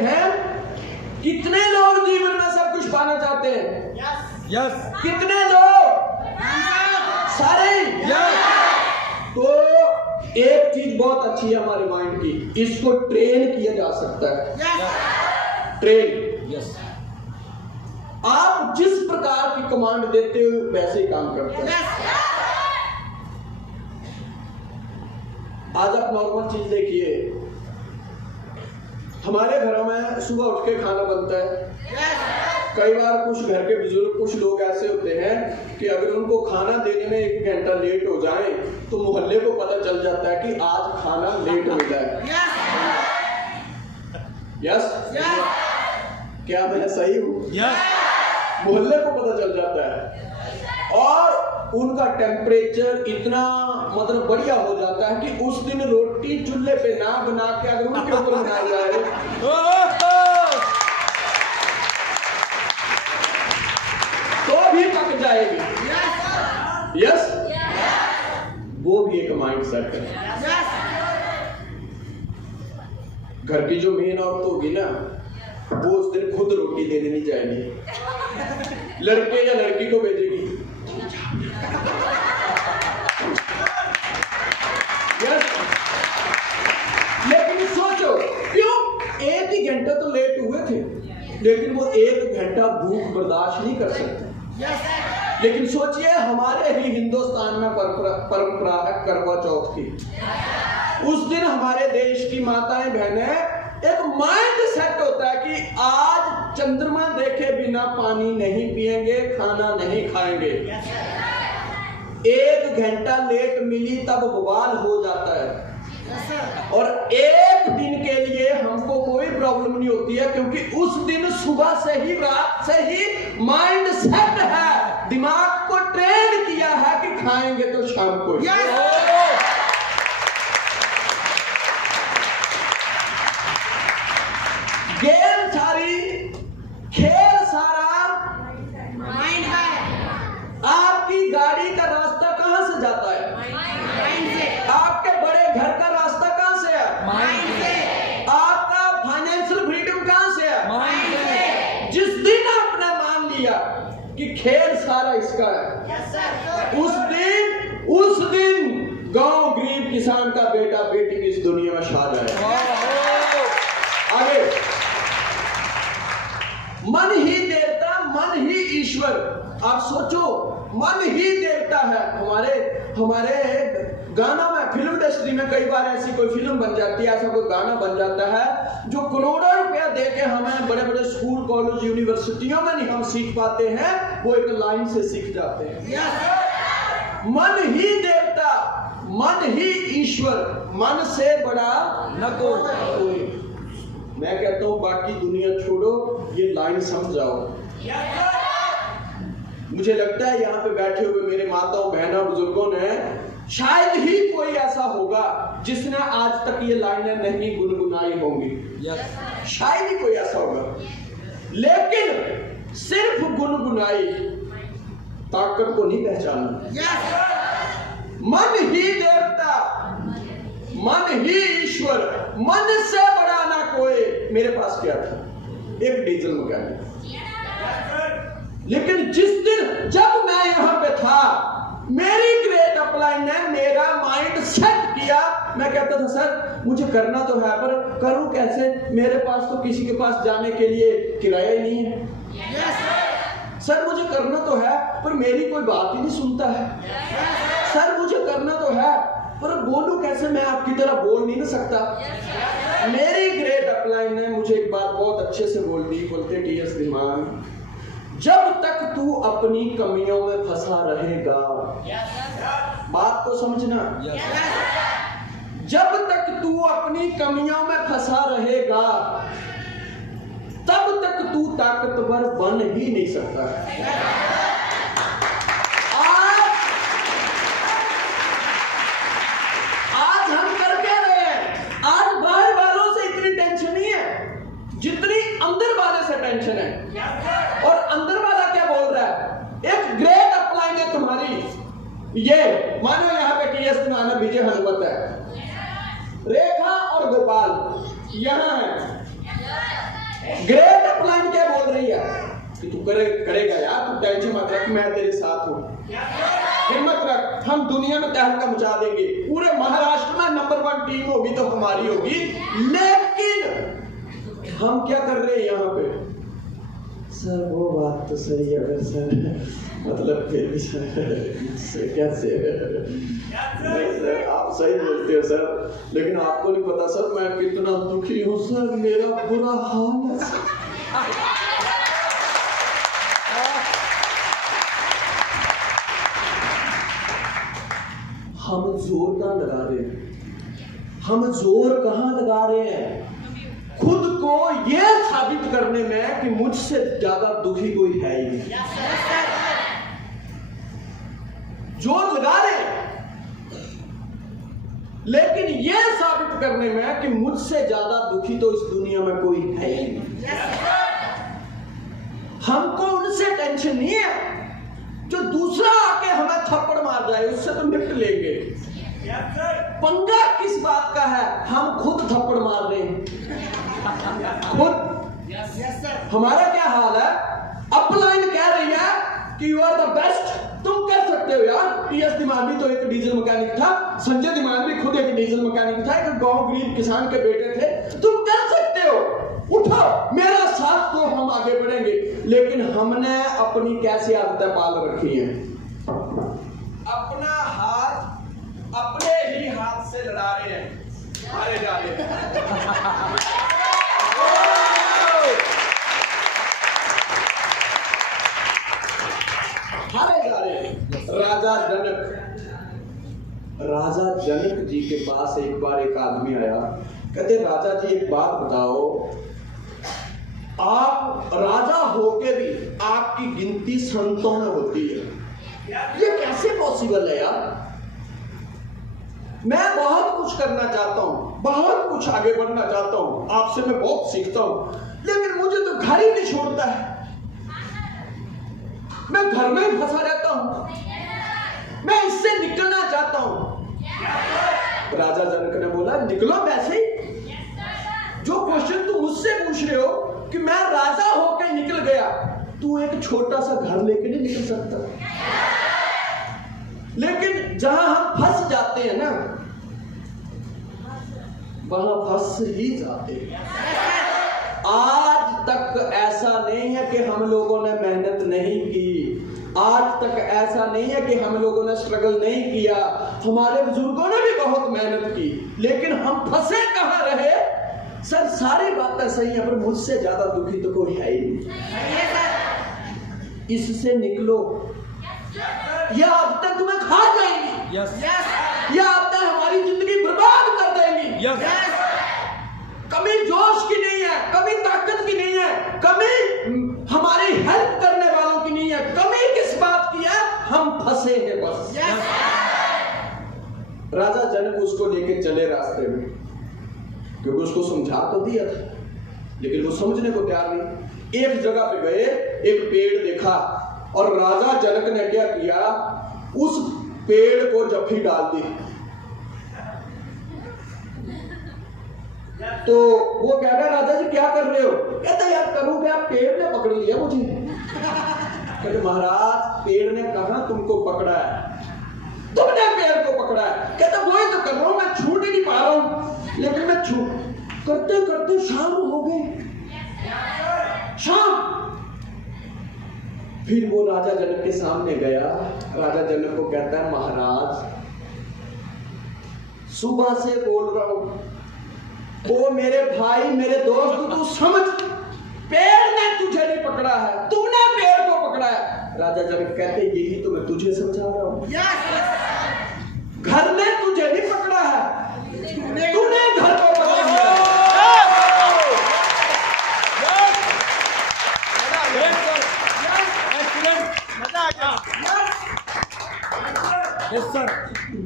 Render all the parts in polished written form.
हैं? कितने लोग जीवन में सब कुछ पाना चाहते हैं? यस। कितने लोग? सारे। तो एक चीज बहुत अच्छी है हमारे माइंड की, इसको ट्रेन किया जा सकता है। ट्रेन। यस। आप जिस प्रकार की कमांड देते हो वैसे ही काम करते हैं। आज आप नॉर्मल चीज देखिए, हमारे घरों में सुबह उठ के खाना बनता है। कई बार कुछ घर के बुजुर्ग, कुछ लोग ऐसे होते हैं कि अगर उनको खाना देने में 1 घंटा लेट हो जाए तो मोहल्ले को पता चल जाता है कि आज खाना लेट मिला है। यस। क्या मैं सही हूँ? मोहल्ले को पता चल जाता है और उनका टेम्परेचर इतना मतलब बढ़िया हो जाता है कि उस दिन रोटी चूल्हे पे ना बना के अगर उनके ऊपर बनाई जाए तो भी पक जाएगी। यस। वो भी एक माइंड सेट है। घर की जो मेन औरत होगी ना, वो उस दिन खुद रोटी देने नहीं जाएगी, लड़के या लड़की को भेजेगी। यस। लेकिन सोचो, क्यों? 1 ही घंटा तो लेट हुए थे, लेकिन वो 1 घंटा भूख बर्दाश्त नहीं कर सकते। लेकिन सोचिए, हमारे ही हिंदुस्तान में परंपरा है करवा चौथ की। उस दिन हमारे देश की माताएं बहनें एक माइंड सेट होता है कि आज चंद्रमा देखे बिना पानी नहीं पिएंगे, खाना नहीं खाएंगे। 1 घंटा लेट मिली तब बवाल हो जाता है। और 1 दिन के लिए हमको कोई प्रॉब्लम नहीं होती है, क्योंकि उस दिन सुबह से ही, रात से ही माइंड सेट है, दिमाग को ट्रेन किया है कि खाएंगे तो शाम को। गेम सारी, खेल सारा माइंड है। आपकी गाड़ी का रास्ता कहां से जाता है? माइंड से। आपके बड़े घर का रास्ता कहां से है? माइंड से। आपका फाइनेंशियल फ्रीडम कहां से है? माइंड से। जिस दिन आपने मान लिया कि खेल सारा इसका है, उस दिन गांव गरीब किसान का बेटा बेटी इस दुनिया में छा जाए। आगे, मन ही देवता, मन ही ईश्वर। आप सोचो, मन ही देवता है। हमारे गाना में, फिल्म इंडस्ट्री में कई बार ऐसी कोई फिल्म बन जाती है, ऐसा कोई गाना बन जाता है जो करोड़ों रुपया देके हमें बड़े बड़े स्कूल, कॉलेज, यूनिवर्सिटियों में नहीं हम सीख पाते हैं, वो एक लाइन से सीख जाते हैं। मन ही देवता, मन ही ईश्वर, मन से बड़ा न कोई। मैं कहता हूं बाकी दुनिया छोड़ो, ये लाइन समझाओ। मुझे लगता है यहाँ पे बैठे हुए मेरे माताओं, बहनों, बुजुर्गों ने शायद ही कोई ऐसा होगा जिसने आज तक ये लाइनें नहीं गुनगुनाई होंगी। शायद ही कोई ऐसा होगा, लेकिन सिर्फ गुनगुनाई, ताकत को नहीं पहचाना। मन ही देवता, मन ही ईश्वर, मन से बड़ा ना कोई। मेरे पास क्या था? एक डीजल मैकेनिक। लेकिन जिस दिन जब मैं यहां पे था, मेरी ग्रेट अपलाइन ने मेरा माइंड सेट किया। मैं कहता था सर मुझे करना तो है, पर करूं कैसे? मेरे पास तो किसी के पास जाने के लिए किराया ही नहीं है। सर मुझे करना तो है, पर मेरी कोई बात ही नहीं सुनता है। सर मुझे करना तो है, पर बोलूं कैसे? मैं आपकी तरह बोल नहीं ना सकता। मेरी ग्रेट अपलाइन ने मुझे एक बात बहुत अच्छे से बोल दी। बोलते कि यस श्रीमान, जब तक तू अपनी कमियों में फंसा रहेगा, बात को समझना, जब तक तू अपनी कमियों में फंसा रहेगा, तब तक तू ताकतवर बन ही नहीं सकता। आज हम कर क्या रहे हैं? आज बाहर वालों से इतनी टेंशन नहीं है जितनी अंदर वाले से टेंशन है। और अंदर वाला क्या बोल रहा है? एक ग्रेट अपलाइन है तुम्हारी, ये मानो यहाँ पे टीएस नाना विजय हनुमत है, रेखा और गोपाल यहाँ है। ग्रेट अपलाइन क्या बोल रही है कि तू करेगा यार, तू टेंशन मत रख, मैं तेरे साथ हूं, हिम्मत रख, हम दुनिया में तहलका मचा देंगे, पूरे महाराष्ट्र में नंबर 1 टीम होगी तो हमारी होगी। लेकिन हम क्या कर रहे हैं यहाँ पे? सर वो बात तो सही है, अगर सर मतलब फिर भी सर कैसे नहीं सर, आप सही बोलते हो सर, लेकिन आपको नहीं पता सर मैं कितना दुखी हूँ सर, मेरा बुरा हाल है सर। हम जोर कहाँ लगा रहे हैं? हम जोर कहाँ लगा रहे हैं? खुद को यह साबित करने में कि मुझसे ज्यादा दुखी कोई है ही नहीं। जोर लगा रहे हैं, लेकिन यह साबित करने में कि मुझसे ज्यादा दुखी तो इस दुनिया में कोई है ही नहीं। हमको उनसे टेंशन नहीं है, जो दूसरा आके हमें थप्पड़ मार जाए उससे तो निपट लेंगे। पंगा किस बात का है? हम खुद थप्पड़ मार रहे हैं खुद। हमारा क्या हाल है? अपलाइन कह रही है कि यू आर द बेस्ट, तुम कर सकते हो यार। टीएस दिमागी तो एक डीजल मैकेनिक था, संजय दिमागी खुद एक डीजल मैकेनिक था, एक गांव गरीब किसान के बेटे थे, तुम कर सकते हो, उठो मेरा साथ दो, हम आगे बढ़ेंगे। लेकिन हमने अपनी कैसी आदतें पाल रखी हैं? अपना हाथ अपने ही हाथ से लड़ा रहे हैं, हारे जा रहे हैं। हारे जा रहे हैं। राजा जनक जी के पास एक बार एक आदमी आया, कहते राजा जी एक बात बताओ, आप राजा होके भी आपकी गिनती संतों में होती है, ये कैसे पॉसिबल है यार? मैं बहुत कुछ करना चाहता हूं, बहुत कुछ आगे बढ़ना चाहता हूं, आपसे मैं बहुत सीखता हूं, लेकिन मुझे तो घर ही नहीं छोड़ता है, मैं घर में ही फंसा रहता हूं, मैं इससे निकलना चाहता हूं। राजा जनक ने बोला निकलो वैसे ही, जो क्वेश्चन तुम मुझसे पूछ रहे हो कि मैं राजा होकर निकल गया, तू एक छोटा सा घर लेके नहीं निकल सकता। लेकिन जहां हम फंस जाते हैं ना, वहां फंस ही जाते हैं। आज तक ऐसा नहीं है कि हम लोगों ने मेहनत नहीं की, आज तक ऐसा नहीं है कि हम लोगों ने स्ट्रगल नहीं किया, हमारे बुजुर्गों ने भी बहुत मेहनत की, लेकिन हम फंसे कहां रहे? सर सारी बातें सही है, पर मुझसे ज्यादा दुखी तो कोई है ही नहीं। इससे निकलो, यह आदतें तुम्हें खा जाएंगी, यह आदतें हमारी जिंदगी बर्बाद कर देंगी। कमी जोश की नहीं है, कमी ताकत की नहीं है, कमी हमारी हेल्प करने वालों की नहीं है, कमी किस बात की है? हम फंसे हैं बस। राजा जनक उसको लेके चले रास्ते में, क्योंकि उसको समझा तो दिया था, लेकिन वो समझने को तैयार नहीं। एक जगह पे गए, एक पेड़ देखा, और राजा जनक ने क्या किया? उस पेड़ को जफ्फी डाल दी। तो वो कह रहा राजा जी क्या कर रहे हो? कहता यार करूं क्या, पेड़ ने पकड़ लिया मुझे। कहते महाराज पेड़ ने कहा तुमको पकड़ा है, तुमने पेड़ को पकड़ा है। कहता वही तो कर रहा हूं, मैं छूट ही नहीं पा रहा हूं, लेकिन मैं छूट करते करते शाम हो गई। शाम फिर वो राजा जनक के सामने गया, राजा जनक को कहता है महाराज सुबह से बोल रहा हूं, वो मेरे भाई मेरे दोस्त तू समझ, पेड़ ने तुझे नहीं पकड़ा है, तुमने पेड़ को पकड़ा है। राजा जनक कहते यही तो मैं तुझे समझा रहा हूं, घर ने तुझे नहीं पकड़ा है, तूने घर को पकड़ लिया।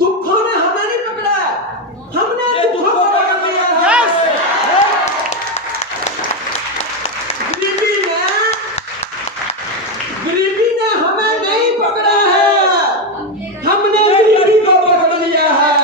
दुखों ने हमें नहीं पकड़ा है, हमने दुखों को पकड़ लिया है। गरीबी ने हमें नहीं पकड़ा है, हमने गरीबी को पकड़ लिया है।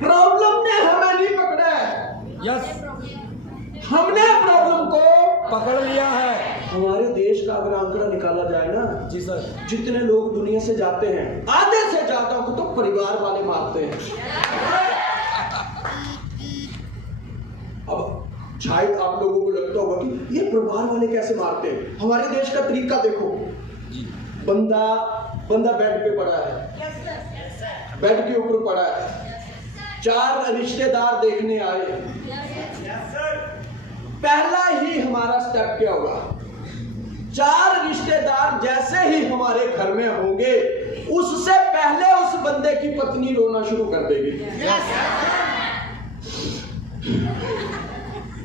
प्रॉब्लम ने हमें हमने प्रॉब्लम को पकड़ लिया है। हमारे देश का अगर आंकड़ा निकाला जाए ना जी सर, जितने लोग दुनिया से जाते हैं आधे से ज्यादा को तो परिवार वाले मारते हैं। अब शायद आप लोगों को लगता होगा कि ये परिवार वाले कैसे मारते हैं। हमारे देश का तरीका देखो, बंदा बेड पे पड़ा है, बेड के ऊपर पड़ा है, 4 रिश्तेदार देखने आए, पहला ही हमारा स्टेप क्या होगा? 4 रिश्तेदार जैसे ही हमारे घर में होंगे उससे पहले उस बंदे की पत्नी रोना शुरू कर देगी।